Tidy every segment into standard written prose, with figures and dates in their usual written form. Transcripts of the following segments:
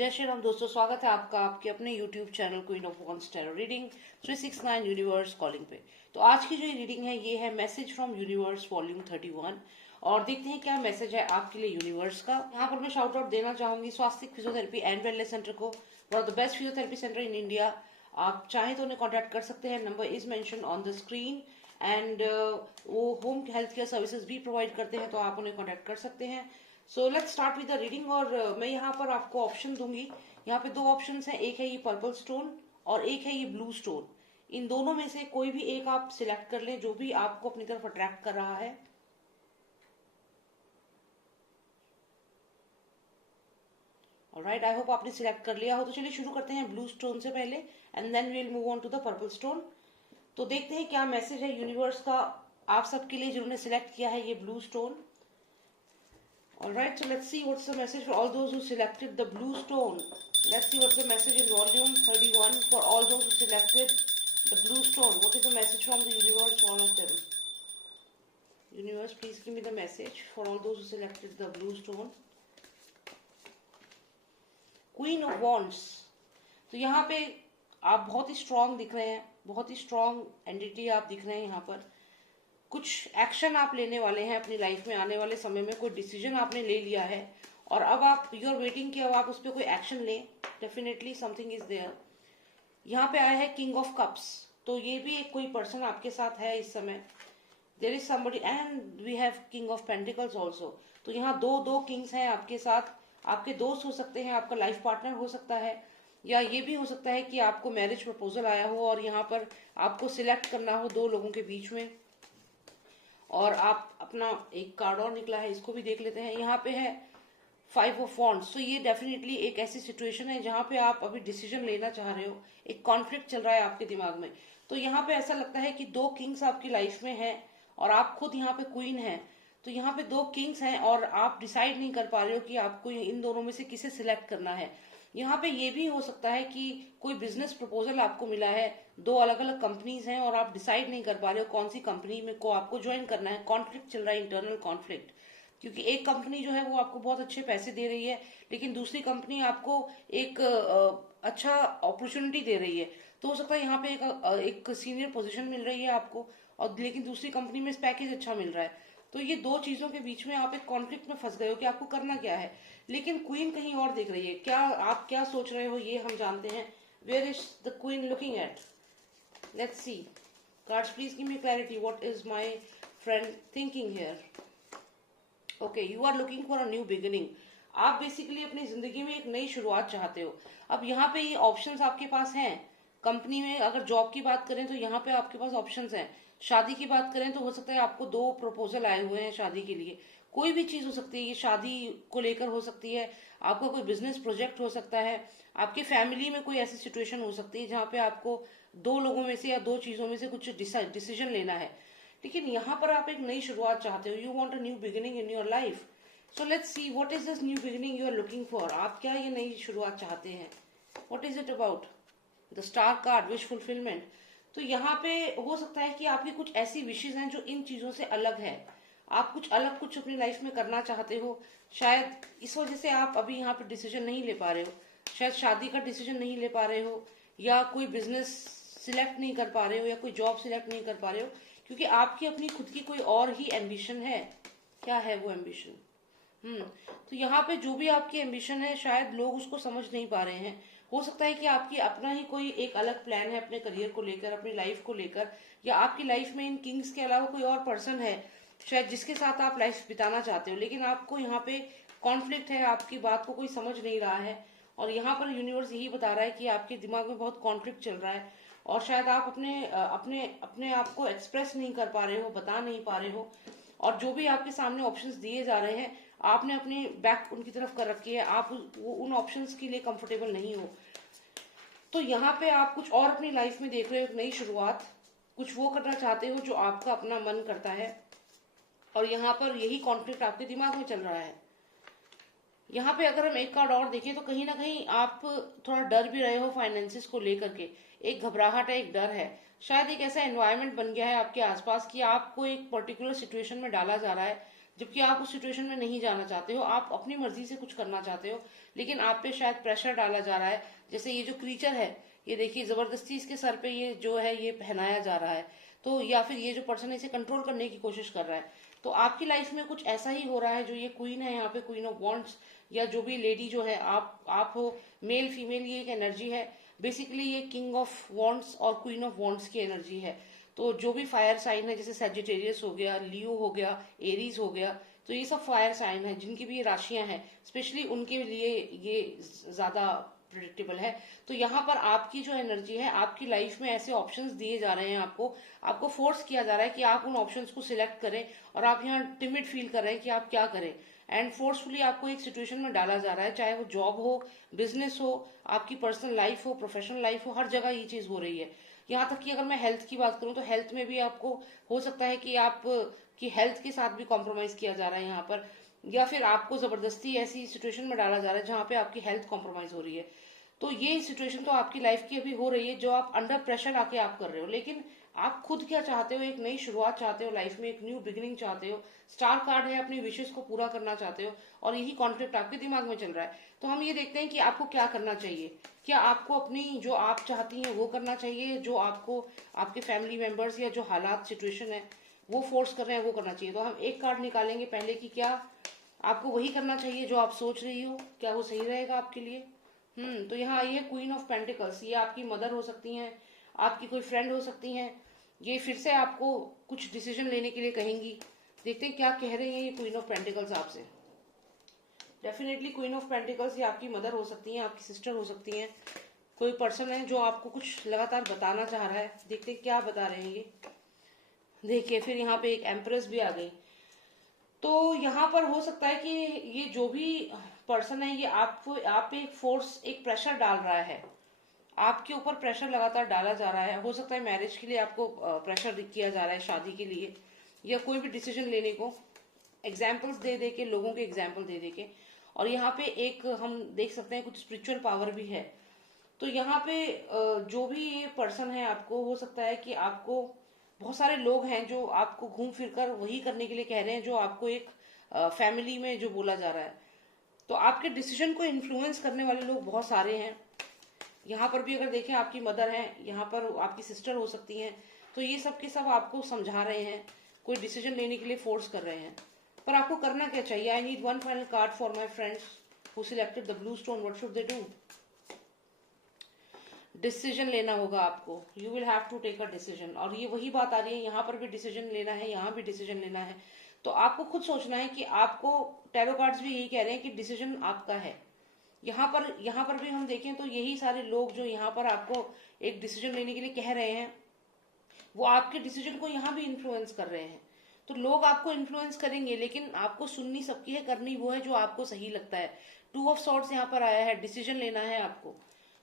जय श्री राम दोस्तों, स्वागत है आपका आपके अपने YouTube channel queen of wands tarot reading 369 universe calling पे। तो आज की जो रीडिंग है ये है मैसेज फ्रॉम यूनिवर्स वॉल्यूम 31 और देखते हैं क्या मैसेज है आपके लिए यूनिवर्स का। यहाँ पर मैं शाउट आउट देना चाहूंगी स्वास्थ्य फिजियोथेरेपी एंड वेलनेस सेंटर को, one of the best physiotherapy centre in India. आप चाहें तो उन्हें कॉन्टेक्ट कर सकते हैं, number is mention on the screen. And वो होम हेल्थ केयर सर्विसेज भी प्रोवाइड करते हैं, तो आप उन्हें कॉन्टेक्ट कर सकते हैं। So let's start with the reading. और मैं यहाँ पर आपको ऑप्शन दूंगी। यहाँ पे दो ऑप्शंस हैं, एक है ये पर्पल स्टोन और एक है ये ब्लू स्टोन। इन दोनों में से कोई भी एक आप सिलेक्ट कर लें जो भी आपको अपनी तरफ अट्रैक्ट कर रहा है। ऑलराइट, आई होप आपने सिलेक्ट कर लिया हो। तो चलिए शुरू करते हैं ब्लू स्टोन से पहले and then we will move on to the purple stone. तो देखते हैं क्या मैसेज है यूनिवर्स का आप सबके लिए जिन्होंने सिलेक्ट किया है ये blue stone. Alright, so let's see what's the message for all those who selected the blue stone. Let's see what's the message in volume 31 for all those who selected the blue stone. What is the message from the universe, all of them? Universe, please give me the message for all those who selected the blue stone. Queen of Wands. तो यहाँ पे आप बहुत ही strong दिख रहे हैं, बहुत ही strong entity आप दिख रहे हैं। यहाँ पर कुछ एक्शन आप लेने वाले हैं अपनी लाइफ में, आने वाले समय में कोई डिसीजन आपने ले लिया है और अब आप यू आर वेटिंग कि अब आप उस पर कोई एक्शन लें। Definitely something is there. यहाँ पे आया है किंग ऑफ कप्स, तो ये भी एक कोई पर्सन आपके साथ है इस समय। There is somebody and we have king of pentacles also. तो यहाँ दो दो किंग्स हैं आपके साथ। आपके दोस्त हो सकते हैं, आपका लाइफ पार्टनर हो सकता है, या ये भी हो सकता है कि आपको मैरिज प्रपोजल आया हो और यहाँ पर आपको सिलेक्ट करना हो दो लोगों के बीच में। और आप अपना एक कार्ड और निकला है, इसको भी देख लेते हैं। यहाँ पे है 5 ऑफ वॉन्ड्स। तो ये डेफिनेटली एक ऐसी सिचुएशन है जहाँ पे आप अभी डिसीजन लेना चाह रहे हो, एक कॉन्फ्लिक्ट चल रहा है आपके दिमाग में। तो यहाँ पे ऐसा लगता है कि दो किंग्स आपकी लाइफ में हैं और आप खुद यहाँ पे क्वीन हैं। तो यहाँ पे दो किंग्स हैं और आप डिसाइड नहीं कर पा रहे हो कि आपको इन दोनों में से किसे सिलेक्ट करना है। यहाँ पे ये भी हो सकता है कि कोई बिजनेस प्रपोजल आपको मिला है, दो अलग अलग कंपनीज हैं और आप डिसाइड नहीं कर पा रहे हो कौन सी कंपनी में को आपको ज्वाइन करना है। कॉन्फ्लिक्ट चल रहा है, इंटरनल कॉन्फ्लिक्ट, क्योंकि एक कंपनी जो है वो आपको बहुत अच्छे पैसे दे रही है लेकिन दूसरी कंपनी आपको एक अच्छा अपॉर्चुनिटी दे रही है। तो हो सकता है यहाँ पे एक सीनियर पोजीशन मिल रही है आपको, और लेकिन दूसरी कंपनी में पैकेज अच्छा मिल रहा है। तो ये दो चीजों के बीच में आप एक कॉन्फ्लिक्ट में फंस गए हो कि आपको करना क्या है। लेकिन क्वीन कहीं और देख रही है। क्या आप क्या सोच रहे हो ये हम जानते हैं। Where is the queen looking at? Let's see. Cards please give me clarity, what is my friend thinking here. Okay, you are looking for a new beginning. आप बेसिकली अपनी जिंदगी में एक नई शुरुआत चाहते हो। अब यहाँ पे ये ऑप्शंस आपके पास हैं। कंपनी में अगर जॉब की बात करें तो यहाँ पे आपके पास ऑप्शंस हैं। शादी की बात करें तो हो सकता है आपको दो प्रपोजल आए हुए हैं शादी के लिए। कोई भी चीज हो सकती है, ये शादी को लेकर हो सकती है, आपका कोई बिजनेस प्रोजेक्ट हो सकता है, आपकी फैमिली में कोई ऐसी सिचुएशन हो सकती है जहाँ पे आपको दो लोगों में से या दो चीजों में से कुछ डिसीजन लेना है। लेकिन यहाँ पर आप एक नई शुरुआत चाहते हो। You want a new beginning in your life. So let's see what is this new beginning you are looking for. आप क्या ये नई शुरुआत चाहते हैं? What is it about? The star card, wish fulfilment. तो यहाँ पे हो सकता है कि आपकी कुछ ऐसी विशेष हैं जो इन चीजों से अलग है। आप कुछ अलग कुछ अपनी लाइफ में करना चाहते हो। शायद इस वजह से आप अभी यहाँ पे डिसीजन नहीं ले पा रहे हो। शायद शादी का डिसीजन नहीं ले पा रहे हो, या कोई बिजनेस सिलेक्ट नहीं कर पा रहे हो, या कोई जॉब सिलेक्ट नहीं कर पा रहे हो, क्योंकि आपकी अपनी खुद की कोई और ही एम्बिशन है। क्या है वो एम्बिशन? तो यहाँ पे जो भी आपकी एम्बिशन है शायद लोग उसको समझ नहीं पा रहे हैं। हो सकता है कि आपकी अपना ही कोई एक अलग प्लान है अपने करियर को लेकर, अपनी लाइफ को लेकर, या आपकी लाइफ में इन किंग्स के अलावा कोई और पर्सन है शायद जिसके साथ आप लाइफ बिताना चाहते हो। लेकिन आपको यहाँ पे कॉन्फ्लिक्ट है, आपकी बात को कोई समझ नहीं रहा है। और यहाँ पर यूनिवर्स यही बता रहा है कि आपके दिमाग में बहुत कॉन्फ्लिक्ट चल रहा है और शायद आप अपने आप को एक्सप्रेस नहीं कर पा रहे हो, बता नहीं पा रहे हो। और जो भी आपके सामने ऑप्शंस दिए जा रहे हैं आपने अपनी बैक उनकी तरफ कर रखी है, आप उन ऑप्शंस के लिए कंफर्टेबल नहीं हो। तो यहाँ पे आप कुछ और अपनी लाइफ में देख रहे हो, एक नई शुरुआत, कुछ वो करना चाहते हो जो आपका अपना मन करता है। और यहाँ पर यही कॉन्फ्लिक्ट आपके दिमाग में चल रहा है। यहाँ पे अगर हम एक कार्ड और देखें तो कहीं ना कहीं आप थोड़ा डर भी रहे हो फाइनेंसिस को लेकर के। एक घबराहट है, एक डर है। शायद एक ऐसा एनवायरनमेंट बन गया है आपके आसपास कि आपको एक पर्टिकुलर सिचुएशन में डाला जा रहा है जबकि आप उस सिचुएशन में नहीं जाना चाहते हो, आप अपनी मर्जी से कुछ करना चाहते हो, लेकिन आप पे शायद प्रेशर डाला जा रहा है। जैसे ये जो क्रीचर है, ये देखिए जबरदस्ती इसके सर पे ये जो है ये पहनाया जा रहा है, तो या फिर ये जो पर्सन है इसे कंट्रोल करने की कोशिश कर रहा है। तो आपकी लाइफ में कुछ ऐसा ही हो रहा है। जो ये क्वीन है यहाँ पे, क्वीन ऑफ वॉन्ड्स, या जो भी लेडी जो है, आप हो, मेल फीमेल, ये एक एनर्जी है। बेसिकली ये किंग ऑफ वॉन्ड्स और क्वीन ऑफ वॉन्ड्स की एनर्जी है। तो जो भी फायर साइन है, जैसे सेजिटेरियस हो गया, लियो हो गया, एरीज हो गया, तो ये सब फायर साइन है जिनकी भी ये राशियां हैं, स्पेशली उनके लिए ये ज्यादा प्रिडिक्टेबल है। तो यहाँ पर आपकी जो एनर्जी है, आपकी लाइफ में ऐसे ऑप्शंस दिए जा रहे हैं आपको फोर्स किया जा रहा है कि आप उन ऑप्शंस को सिलेक्ट करें, और आप यहाँ टिमिड फील कर रहे हैं कि आप क्या करें, एंड फोर्सफुली आपको एक सिचुएशन में डाला जा रहा है, चाहे वो जॉब हो, बिजनेस हो, आपकी पर्सनल लाइफ हो, प्रोफेशनल लाइफ हो, हर जगह ये चीज हो रही है। यहाँ तक कि अगर मैं हेल्थ की बात करूँ तो हेल्थ में भी आपको हो सकता है कि आप की हेल्थ के साथ भी कॉम्प्रोमाइज किया जा रहा है यहाँ पर, या फिर आपको जबरदस्ती ऐसी सिचुएशन में डाला जा रहा है जहाँ पे आपकी हेल्थ कॉम्प्रोमाइज हो रही है। तो ये सिचुएशन तो आपकी लाइफ की अभी हो रही है, जो आप अंडर प्रेशर आके आप कर रहे हो, लेकिन आप खुद क्या चाहते हो, एक नई शुरुआत चाहते हो लाइफ में, एक न्यू बिगिनिंग चाहते हो। स्टार कार्ड है, अपनी विशेष को पूरा करना चाहते हो, और यही कॉन्फ्लिक्ट आपके दिमाग में चल रहा है। तो हम ये देखते हैं कि आपको क्या करना चाहिए। क्या आपको अपनी जो आप चाहती हैं वो करना चाहिए, जो आपको आपके फैमिली मेंबर्स या जो हालात सिचुएशन है वो फोर्स कर रहे हैं वो करना चाहिए। तो हम एक कार्ड निकालेंगे पहले कि क्या आपको वही करना चाहिए जो आप सोच रही हो, क्या वो सही रहेगा आपके लिए। तो यहाँ आई है क्वीन ऑफ पेंटिकल्स। ये आपकी मदर हो सकती हैं, आपकी कोई फ्रेंड हो सकती हैं, ये फिर से आपको कुछ डिसीजन लेने के लिए कहेंगी। देखते हैं क्या कह रही हैं ये क्वीन ऑफ पेंटिकल्स आपसे। डेफिनेटली क्वीन ऑफ पेंटिकल्स ये आपकी मदर हो सकती हैं, आपकी सिस्टर हो सकती हैं, कोई पर्सन है जो आपको कुछ लगातार बताना चाह रहा है। देखते हैं क्या बता रहे हैं ये। देखिए फिर यहाँ पे एक एम्प्रेस भी आ गई। तो यहाँ पर हो सकता है कि ये जो भी पर्सन है ये आपको आप पे एक फोर्स, एक प्रेशर डाल रहा है, आपके ऊपर प्रेशर लगातार डाला जा रहा है। हो सकता है मैरिज के लिए आपको प्रेशर किया जा रहा है, शादी के लिए, या कोई भी डिसीजन लेने को, एग्जाम्पल्स दे दे के, लोगों के एग्जाम्पल दे दे के। और यहाँ पे एक हम देख सकते हैं कुछ स्पिरिचुअल पावर भी है। तो यहाँ पे जो भी ये पर्सन है, आपको हो सकता है कि आपको बहुत सारे लोग हैं जो आपको घूम फिर कर वही करने के लिए कह रहे हैं जो आपको एक फैमिली में जो बोला जा रहा है। तो आपके डिसीजन को इन्फ्लुएंस करने वाले लोग बहुत सारे हैं। यहाँ पर भी अगर देखें, आपकी मदर है, यहाँ पर आपकी सिस्टर हो सकती हैं। तो ये सब के सब आपको समझा रहे हैं, कोई डिसीजन लेने के लिए फोर्स कर रहे हैं। पर आपको करना क्या चाहिए? I need one final card for my friends who selected the blue stone, what should they do? Decision लेना होगा आपको, you will have to take a decision. और ये वही बात आ रही है, यहाँ पर भी डिसीजन लेना है, यहाँ भी डिसीजन लेना है। तो आपको खुद सोचना है कि आपको, टैरो कार्ड्स भी यही कह रहे हैं कि डिसीजन आपका है। यहाँ पर भी हम देखें तो यही सारे लोग जो यहाँ पर आपको एक डिसीजन लेने के लिए कह रहे हैं, वो आपके डिसीजन को यहाँ भी इन्फ्लुएंस कर रहे हैं। तो लोग आपको इन्फ्लुएंस करेंगे, लेकिन आपको सुननी सबकी है, करनी वो है जो आपको सही लगता है। टू ऑफ सॉर्ड्स यहाँ पर आया है, डिसीजन लेना है आपको।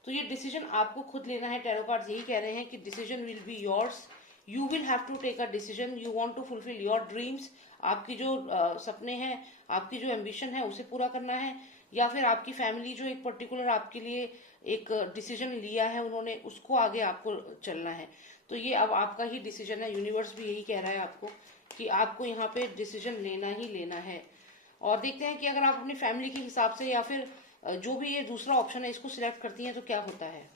तो ये डिसीजन आपको खुद लेना है। टैरो कार्ड्स यही कह रहे हैं कि decision will be yours, you will have to take a decision, you want to fulfil your dreams. आपकी जो सपने हैं, आपकी जो एम्बिशन है उसे पूरा करना है, या फिर आपकी फैमिली जो एक पर्टिकुलर आपके लिए एक डिसीजन लिया है उन्होंने, उसको आगे आपको चलना है। तो ये अब आपका ही डिसीजन है। यूनिवर्स भी यही कह रहा है आपको कि आपको यहाँ पे डिसीजन लेना ही लेना है। और देखते हैं कि अगर आप अपनी फैमिली के हिसाब से या फिर जो भी ये दूसरा ऑप्शन है इसको सिलेक्ट करती हैं तो क्या होता है।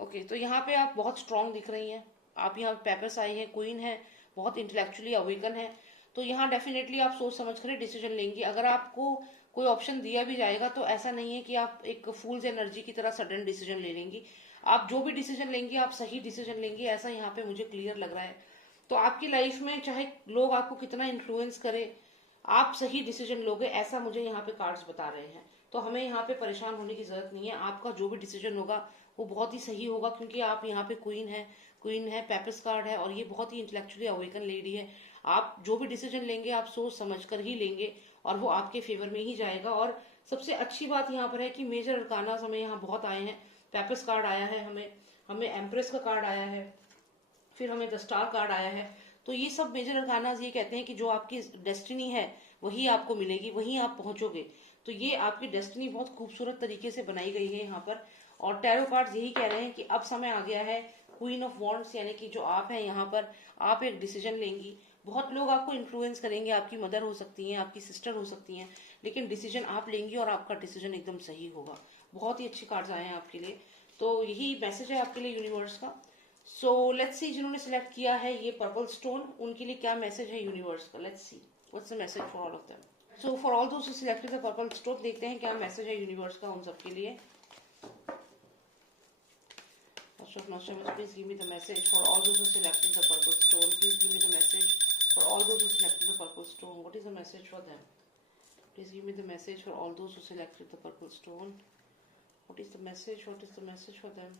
ओके, तो यहाँ पे आप बहुत स्ट्रांग दिख रही हैं। आप यहाँ पेपर्स आई है, क्वीन है, बहुत इंटेलेक्चुअली अवेकन है। तो यहाँ डेफिनेटली आप सोच समझ कर डिसीजन लेंगी। अगर आपको कोई ऑप्शन दिया भी जाएगा तो ऐसा नहीं है कि आप एक फूल्स एनर्जी की तरह सडन डिसीजन ले लेंगी। आप जो भी डिसीजन लेंगी आप सही डिसीजन लेंगी, ऐसा यहाँ पे मुझे क्लियर लग रहा है। तो आपकी लाइफ में चाहे लोग आपको कितना इन्फ्लुएंस करे, आप सही डिसीजन लोगे, ऐसा मुझे यहाँ पे कार्ड्स बता रहे हैं। तो हमें यहाँ पे परेशान होने की जरूरत नहीं है। आपका जो भी डिसीजन होगा वो बहुत ही सही होगा, क्योंकि आप यहाँ पे क्वीन है, पेपिस कार्ड है, और ये बहुत ही इंटेलेक्चुअली अवेकन लेडी है। आप जो भी डिसीजन लेंगे आप सोच समझ कर ही लेंगे, और वो आपके फेवर में ही जाएगा। और सबसे अच्छी बात यहाँ पर है कि मेजर अरकानास हमें यहाँ बहुत आए हैं। पेपिस कार्ड आया है, हमें एम्प्रेस का कार्ड आया है, फिर हमें द स्टार कार्ड आया है। तो ये सब मेजर अरकानास ये कहते हैं कि जो आपकी डेस्टिनी है वही आपको मिलेगी, वहीं आप पहुंचोगे। तो ये आपकी डेस्टिनी बहुत खूबसूरत तरीके से बनाई गई है यहाँ पर। और टैरो कार्ड्स यही कह रहे हैं कि अब समय आ गया है क्वीन ऑफ वॉन्ड्स, यानी कि जो आप हैं यहाँ पर, आप एक डिसीजन लेंगी, बहुत लोग आपको इन्फ्लुएंस करेंगे, आपकी मदर हो सकती हैं, आपकी सिस्टर हो सकती हैं, लेकिन डिसीजन आप लेंगी और आपका डिसीजन एकदम सही होगा। बहुत ही अच्छी कार्ड्स आए हैं आपके लिए, तो यही मैसेज है आपके लिए यूनिवर्स का। सो लेट्स सी, जिन्होंने सिलेक्ट किया है ये पर्पल स्टोन, उनके लिए क्या मैसेज है यूनिवर्स का। Let's see what's the message for all of them. So for all those who selected the purple stone, देखते हैं क्या मैसेज है यूनिवर्स का उन सबके लिए। Master of Masterminds, please give me the message for all those who selected the purple stone. Please give me the message for all those who selected the purple stone. What is the message for them? Please give me the message for all those who selected the purple stone. What is the message? What is the message for them?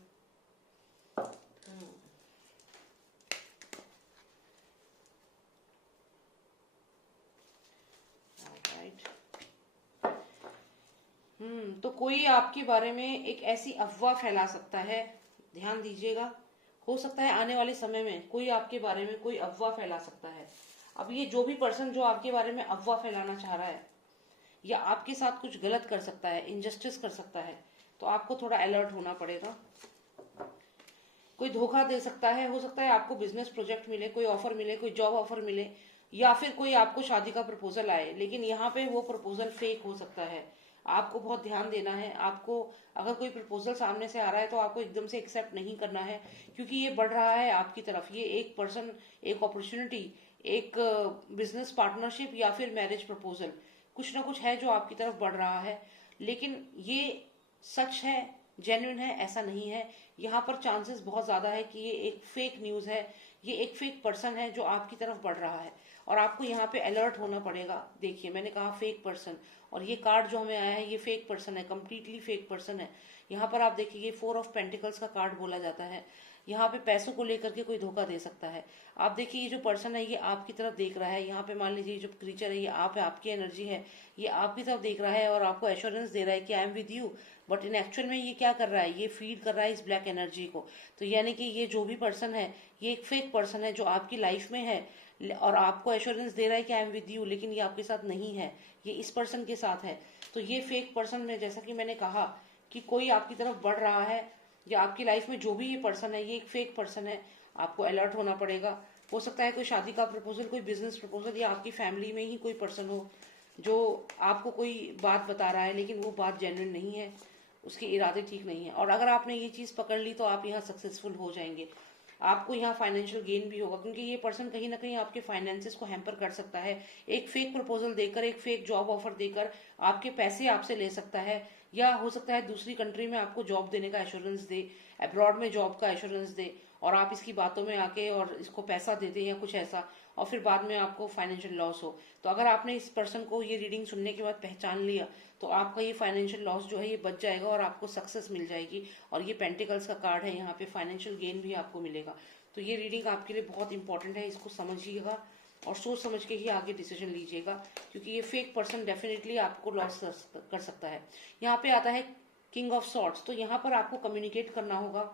Alright. तो कोई आपके बारे में एक ऐसी अफवाह फैला सकता है, ध्यान दीजिएगा। हो सकता है आने वाले समय में कोई आपके बारे में कोई अफवाह फैला सकता है। अब ये जो भी पर्सन जो आपके बारे में अफवाह फैलाना चाह रहा है या आपके साथ कुछ गलत कर सकता है, इनजस्टिस कर सकता है, तो आपको थोड़ा अलर्ट होना पड़ेगा। कोई धोखा दे सकता है, हो सकता है आपको बिजनेस प्रोजेक्ट मिले, कोई ऑफर मिले, कोई जॉब ऑफर मिले, या फिर कोई आपको शादी का प्रपोजल आए, लेकिन यहाँ पे वो प्रपोजल फेक हो सकता है। आपको बहुत ध्यान देना है। आपको अगर कोई प्रपोजल सामने से आ रहा है तो आपको एकदम से एक्सेप्ट नहीं करना है, क्योंकि ये बढ़ रहा है आपकी तरफ। ये एक पर्सन, एक अपॉर्चुनिटी, एक बिजनेस पार्टनरशिप या फिर मैरिज प्रपोजल, कुछ ना कुछ है जो आपकी तरफ बढ़ रहा है। लेकिन ये सच है, जेन्युइन है, ऐसा नहीं है। यहाँ पर चांसेस बहुत ज्यादा है कि ये एक फेक न्यूज है, ये एक फेक पर्सन है जो आपकी तरफ बढ़ रहा है, और आपको यहाँ पे अलर्ट होना पड़ेगा। देखिए, मैंने कहा फेक पर्सन, और ये कार्ड जो हमें आया है ये फेक पर्सन है, कम्प्लीटली फेक पर्सन है। यहाँ पर आप देखिए, ये 4 ऑफ पेंटिकल्स का कार्ड बोला जाता है। यहाँ पे पैसों को लेकर के कोई धोखा दे सकता है। आप देखिए, ये जो पर्सन है ये आपकी तरफ देख रहा है। यहाँ पे मान लीजिए जो क्रीचर है ये आप है, आपकी एनर्जी है, ये आपकी तरफ देख रहा है और आपको एश्योरेंस दे रहा है कि I am with you. But in actual में ये क्या कर रहा है, ये फीड कर रहा है इस ब्लैक एनर्जी को। तो यानी कि ये जो भी पर्सन है ये एक फेक पर्सन है जो आपकी लाइफ में है, और आपको एश्योरेंस दे रहा है कि आई एम विद यू, लेकिन ये आपके साथ नहीं है, ये इस पर्सन के साथ है। तो ये फेक पर्सन में, जैसा कि मैंने कहा कि कोई आपकी तरफ बढ़ रहा है, या आपकी लाइफ में जो भी ये पर्सन है ये एक फेक पर्सन है। आपको अलर्ट होना पड़ेगा। हो सकता है कोई शादी का प्रपोजल, कोई बिजनेस प्रपोजल, या आपकी फैमिली में ही कोई पर्सन हो जो आपको कोई बात बता रहा है, लेकिन वो बात जेन्युइन नहीं है, उसके इरादे ठीक नहीं है। और अगर आपने ये चीज पकड़ ली तो आप यहाँ सक्सेसफुल हो जाएंगे। आपको यहाँ फाइनेंशियल गेन भी होगा, क्योंकि ये पर्सन कहीं ना कहीं आपके फाइनेंसेस को हैम्पर कर सकता है। एक फेक प्रपोजल देकर, एक फेक जॉब ऑफर देकर आपके पैसे आपसे ले सकता है, या हो सकता है दूसरी कंट्री में आपको जॉब देने का एश्योरेंस दे, अब्रॉड में जॉब का एश्योरेंस दे, और आप इसकी बातों में आके और इसको पैसा दे दें या कुछ ऐसा, और फिर बाद में आपको फाइनेंशियल लॉस हो। तो अगर आपने इस पर्सन को ये रीडिंग सुनने के बाद पहचान लिया तो आपका ये फाइनेंशियल लॉस जो है ये बच जाएगा और आपको सक्सेस मिल जाएगी। और ये पेंटिकल्स का कार्ड है, यहाँ पे फाइनेंशियल गेन भी आपको मिलेगा। तो ये रीडिंग आपके लिए बहुत इंपॉर्टेंट है, इसको समझिएगा और सोच समझ के ही आगे डिसीजन लीजिएगा, क्योंकि ये फेक पर्सन डेफिनेटली आपको लॉस कर सकता है। यहाँ पे आता है किंग ऑफ सॉर्ड्स, तो यहाँ पर आपको कम्युनिकेट करना होगा,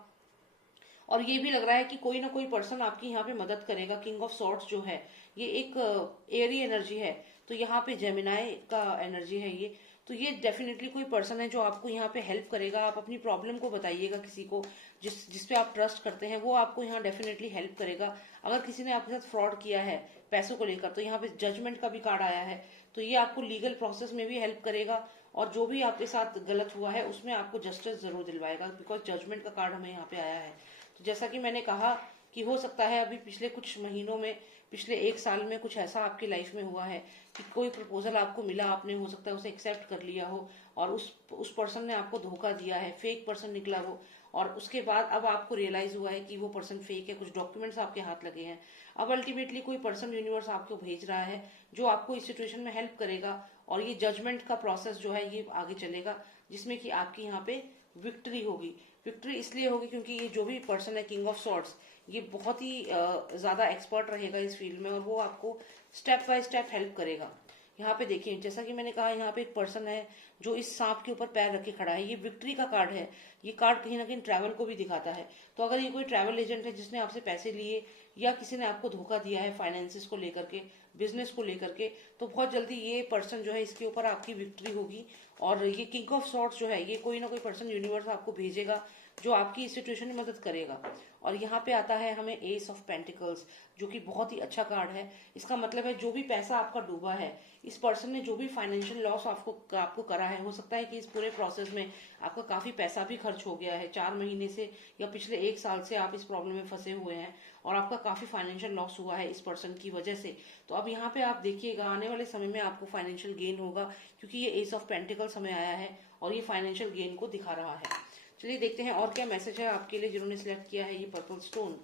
और ये भी लग रहा है कि कोई ना कोई पर्सन आपकी यहाँ पे मदद करेगा। किंग ऑफ सॉर्ड्स जो है ये एक एयरी एनर्जी है, तो यहाँ पे जेमिनाई का एनर्जी है ये। तो ये डेफिनेटली कोई पर्सन है जो आपको यहाँ पे हेल्प करेगा। आप अपनी प्रॉब्लम को बताइएगा किसी को जिस पे आप ट्रस्ट करते हैं, वो आपको यहाँ डेफिनेटली हेल्प करेगा। अगर किसी ने आपके साथ फ्रॉड किया है पैसों को लेकर, तो यहाँ पे जजमेंट का भी कार्ड आया है, तो ये आपको लीगल प्रोसेस में भी हेल्प करेगा, और जो भी आपके साथ गलत हुआ है उसमें आपको जस्टिस जरूर दिलवाएगा, बिकॉज जजमेंट का कार्ड हमें यहाँ पे आया है। तो जैसा कि मैंने कहा कि हो सकता है अभी पिछले कुछ महीनों में, पिछले 1 साल में कुछ ऐसा आपकी लाइफ में हुआ है कि कोई प्रपोजल आपको मिला, आपने हो सकता है उसे एक्सेप्ट कर लिया हो, और उस पर्सन ने आपको धोखा दिया है, फेक पर्सन निकला वो, और उसके बाद अब आपको रियलाइज हुआ है कि वो पर्सन फेक है, कुछ डॉक्यूमेंट्स आपके हाथ लगे हैं। अब अल्टीमेटली कोई पर्सन यूनिवर्स आपको भेज रहा है जो आपको इस सिचुएशन में हेल्प करेगा, और ये जजमेंट का प्रोसेस जो है ये आगे चलेगा, जिसमें कि आपकी यहाँ पे विक्ट्री होगी। विक्ट्री इसलिए होगी क्योंकि ये जो भी पर्सन है किंग ऑफ सॉर्ड्स, ये बहुत ही ज्यादा एक्सपर्ट रहेगा इस फील्ड में, और वो आपको स्टेप बाय स्टेप हेल्प करेगा। यहाँ पे देखिए, जैसा कि मैंने कहा, यहाँ पे एक पर्सन है जो इस सांप के ऊपर पैर रखे खड़ा है। ये विक्ट्री का कार्ड है। ये कार्ड कहीं ना कहीं ट्रैवल को भी दिखाता है। तो अगर ये कोई ट्रैवल एजेंट है जिसने आपसे पैसे लिए, या किसी ने आपको धोखा दिया है फाइनेंसिस को लेकर के, बिजनेस को लेकर के, तो बहुत जल्दी ये पर्सन जो है इसके ऊपर आपकी विक्ट्री होगी। और ये किंग ऑफ सॉर्ड्स जो है ये कोई ना कोई पर्सन यूनिवर्स आपको भेजेगा जो आपकी इस सिचुएशन में मदद करेगा। और यहाँ पे आता है हमें एस ऑफ पेंटिकल्स, जो कि बहुत ही अच्छा कार्ड है। इसका मतलब है जो भी पैसा आपका डूबा है, इस पर्सन ने जो भी फाइनेंशियल लॉस आपको करा है, हो सकता है कि इस पूरे प्रोसेस में आपका काफी पैसा भी खर्च हो गया है, 4 महीने से या पिछले 1 साल से आप इस प्रॉब्लम में फंसे हुए हैं और आपका काफी फाइनेंशियल लॉस हुआ है इस पर्सन की वजह से। तो अब यहाँ पे आप देखिएगा आने वाले समय में आपको फाइनेंशियल गेन होगा, क्योंकि ये एस ऑफ पेंटिकल्स हमें आया है और ये फाइनेंशियल गेन को दिखा रहा है। चलिए देखते हैं और क्या मैसेज है आपके लिए जिन्होंने सिलेक्ट किया है ये पर्पल स्टोन।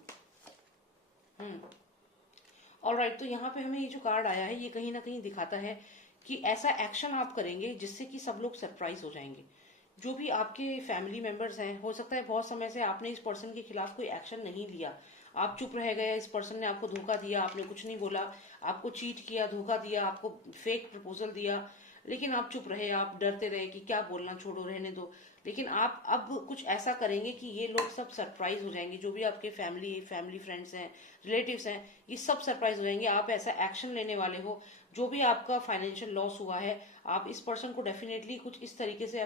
ऑलराइट, तो यहाँ पे हमें ये जो कार्ड आया है ये कहीं ना कहीं दिखाता है कि ऐसा एक्शन आप करेंगे जिससे कि सब लोग सरप्राइज हो जाएंगे। जो भी आपके फैमिली मेंबर्स हैं, हो सकता है बहुत समय से आपने इस पर्सन के खिलाफ कोई एक्शन नहीं लिया, आप चुप रह गए, इस पर्सन ने आपको धोखा दिया, आपने कुछ नहीं बोला, आपको चीट किया, धोखा दिया, आपको फेक प्रपोजल दिया, लेकिन आप चुप रहे, आप डरते रहे कि क्या बोलना, छोड़ो रहने दो। लेकिन आप अब कुछ ऐसा करेंगे कि ये लोग सब सरप्राइज हो जाएंगे, जो भी आपके फैमिली फ्रेंड्स हैं, रिलेटिव्स हैं, ये सब सरप्राइज हो जाएंगे। आप ऐसा एक्शन लेने वाले हो, जो भी आपका फाइनेंशियल लॉस हुआ है, आप इस पर्सन को डेफिनेटली कुछ इस तरीके से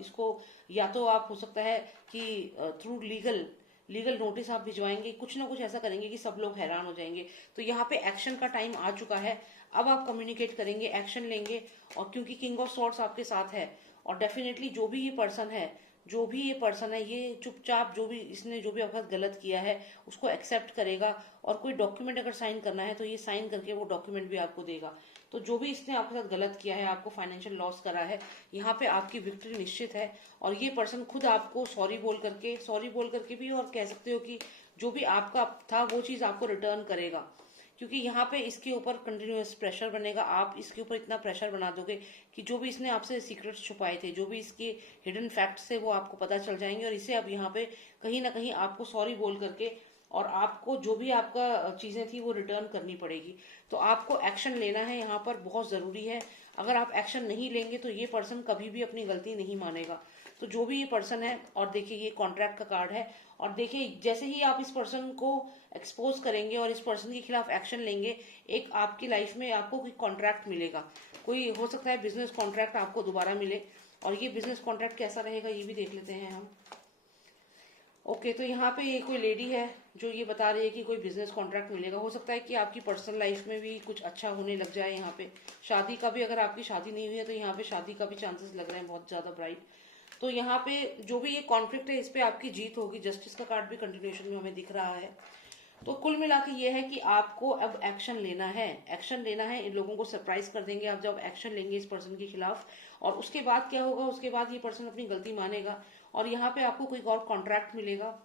इसको, या तो आप हो सकता है कि थ्रू लीगल नोटिस आप भिजवाएंगे, कुछ ना कुछ ऐसा करेंगे कि सब लोग हैरान हो जाएंगे। तो यहाँ पे एक्शन का टाइम आ चुका है, अब आप कम्युनिकेट करेंगे, एक्शन लेंगे। और क्योंकि किंग ऑफ सॉर्ड्स आपके साथ है, और डेफिनेटली जो भी ये पर्सन है ये चुपचाप, जो भी इसने जो भी आपके साथ गलत किया है उसको एक्सेप्ट करेगा। और कोई डॉक्यूमेंट अगर साइन करना है तो ये साइन करके वो डॉक्यूमेंट भी आपको देगा। तो जो भी इसने आपके साथ गलत किया है, आपको फाइनेंशियल लॉस करा है, यहाँ पे आपकी विक्ट्री निश्चित है। और ये पर्सन खुद आपको सॉरी बोल करके भी, और कह सकते हो कि जो भी आपका था वो चीज आपको रिटर्न करेगा, क्योंकि यहाँ पे इसके ऊपर कंटिन्यूअस प्रेशर बनेगा। आप इसके ऊपर इतना प्रेशर बना दोगे कि जो भी इसने आपसे सीक्रेट्स छुपाए थे, जो भी इसके हिडन फैक्ट्स थे, वो आपको पता चल जाएंगे। और इसे अब यहाँ पे कहीं ना कहीं आपको सॉरी बोल करके, और आपको जो भी आपका चीजें थी वो रिटर्न करनी पड़ेगी। तो आपको एक्शन लेना है, यहाँ पर बहुत जरूरी है। अगर आप एक्शन नहीं लेंगे तो ये पर्सन कभी भी अपनी गलती नहीं मानेगा। तो जो भी ये पर्सन है, और देखिए ये कॉन्ट्रैक्ट का कार्ड है, और देखिए जैसे ही आप इस पर्सन को एक्सपोज करेंगे और इस पर्सन के खिलाफ एक्शन लेंगे, एक आपकी लाइफ में आपको कोई कॉन्ट्रैक्ट मिलेगा, कोई हो सकता है बिजनेस कॉन्ट्रैक्ट आपको दोबारा मिले। और ये बिजनेस कॉन्ट्रैक्ट कैसा रहेगा ये भी देख लेते हैं हम। ओके, तो यहाँ पे ये कोई लेडी है जो ये बता रही है कि कोई बिजनेस कॉन्ट्रैक्ट मिलेगा। हो सकता है कि आपकी पर्सनल लाइफ में भी कुछ अच्छा होने लग जाए। यहाँ पे शादी का भी, अगर आपकी शादी नहीं हुई है तो यहाँ पे शादी का भी चांसेस लग रहे हैं बहुत ज्यादा ब्राइट। तो यहाँ पे जो भी ये कॉन्फ्लिक्ट है इस पे आपकी जीत होगी। जस्टिस का कार्ड भी कंटिन्यूएशन में हमें दिख रहा है। तो कुल मिला के ये है कि आपको अब एक्शन लेना है, इन लोगों को सरप्राइज कर देंगे आप जब एक्शन लेंगे इस पर्सन के खिलाफ। और उसके बाद क्या होगा, उसके बाद ये पर्सन अपनी गलती मानेगा और यहाँ पे आपको कोई और कॉन्ट्रैक्ट मिलेगा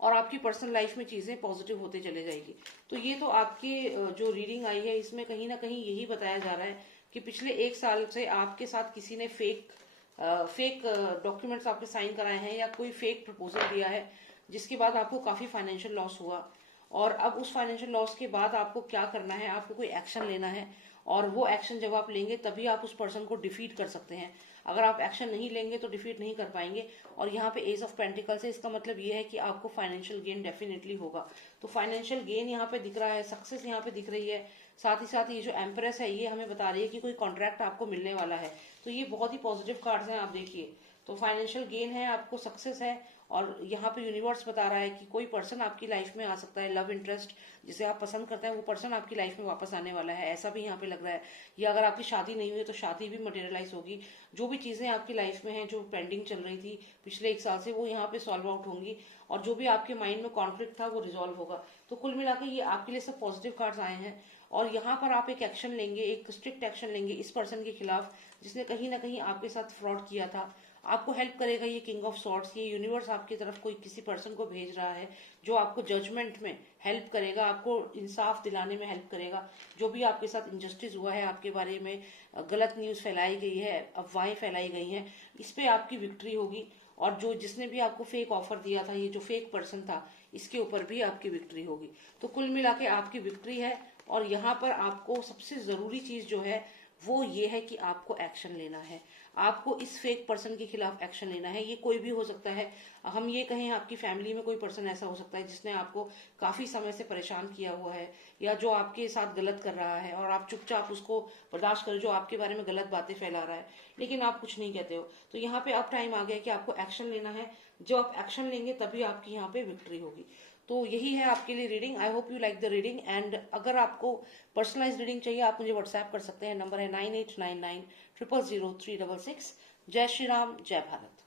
और आपकी पर्सनल लाइफ में चीजें पॉजिटिव होते चले जाएगी। तो ये तो आपके जो रीडिंग आई है इसमें कहीं ना कहीं यही बताया जा रहा है कि पिछले 1 साल से आपके साथ किसी ने फेक डॉक्यूमेंट्स आपके साइन कराए हैं या कोई फेक प्रपोजल दिया है, जिसके बाद आपको काफी फाइनेंशियल लॉस हुआ। और अब उस फाइनेंशियल लॉस के बाद आपको क्या करना है, आपको कोई एक्शन लेना है, और वो एक्शन जब आप लेंगे तभी आप उस पर्सन को डिफीट कर सकते हैं। अगर आप एक्शन नहीं लेंगे तो डिफीट नहीं कर पाएंगे। और यहाँ पे एज ऑफ पेंटिकल्स है, इसका मतलब ये है कि आपको फाइनेंशियल गेन डेफिनेटली होगा। तो फाइनेंशियल गेन यहाँ पे दिख रहा है, सक्सेस यहाँ पे दिख रही है। साथ ही साथ ये जो एम्प्रेस है ये हमें बता रही है कि कोई कॉन्ट्रैक्ट आपको मिलने वाला है। तो ये बहुत ही पॉजिटिव कार्ड्स हैं, आप देखिए। तो फाइनेंशियल गेन है, आपको सक्सेस है, और यहाँ पे यूनिवर्स बता रहा है कि कोई पर्सन आपकी लाइफ में आ सकता है, लव इंटरेस्ट जिसे आप पसंद करते हैं वो पर्सन आपकी लाइफ में वापस आने वाला है, ऐसा भी यहाँ पे लग रहा है। या अगर आपकी शादी नहीं हुई है तो शादी भी मटेरियलाइज होगी। जो भी चीजें आपकी लाइफ में हैं जो पेंडिंग चल रही थी पिछले 1 साल से, वो यहाँ पे सॉल्व आउट होंगी, और जो भी आपके माइंड में कॉन्फ्लिक्ट था वो रिजॉल्व होगा। तो कुल मिलाकर ये आपके लिए सब पॉजिटिव कार्ड्स आए हैं। और यहाँ पर आप एक एक्शन लेंगे, एक स्ट्रिक्ट एक्शन लेंगे इस पर्सन के खिलाफ जिसने कहीं ना कहीं आपके साथ फ्रॉड किया था। आपको हेल्प करेगा ये किंग ऑफ सॉर्ड्स, ये यूनिवर्स आपकी तरफ कोई किसी पर्सन को भेज रहा है जो आपको जजमेंट में हेल्प करेगा, आपको इंसाफ दिलाने में हेल्प करेगा। जो भी आपके साथ इंजस्टिस हुआ है, आपके बारे में गलत न्यूज फैलाई गई है, अफवाहें फैलाई गई हैं, इस पे आपकी विक्ट्री होगी। और जो जिसने भी आपको फेक ऑफर दिया था, ये जो फेक पर्सन था, इसके ऊपर भी आपकी विक्ट्री होगी। तो कुल मिला के आपकी विक्ट्री है। और यहाँ पर आपको सबसे जरूरी चीज जो है वो ये है कि आपको एक्शन लेना है, आपको इस फेक पर्सन के खिलाफ एक्शन लेना है। ये कोई भी हो सकता है, हम ये कहें आपकी फैमिली में कोई पर्सन ऐसा हो सकता है जिसने आपको काफी समय से परेशान किया हुआ है, या जो आपके साथ गलत कर रहा है और आप चुपचाप उसको बर्दाश्त करो, जो आपके बारे में गलत बातें फैला रहा है, लेकिन आप कुछ नहीं कहते हो। तो यहाँ पे अब टाइम आ गया कि आपको एक्शन लेना है। जो आप एक्शन लेंगे तभी आपकी यहाँ पे विक्ट्री होगी। तो यही है आपके लिए reading. I hope you like the reading. And अगर आपको पर्सनलाइज रीडिंग चाहिए, आप मुझे व्हाट्सएप कर सकते हैं। नंबर है 9899000366। जय श्री राम, जय भारत।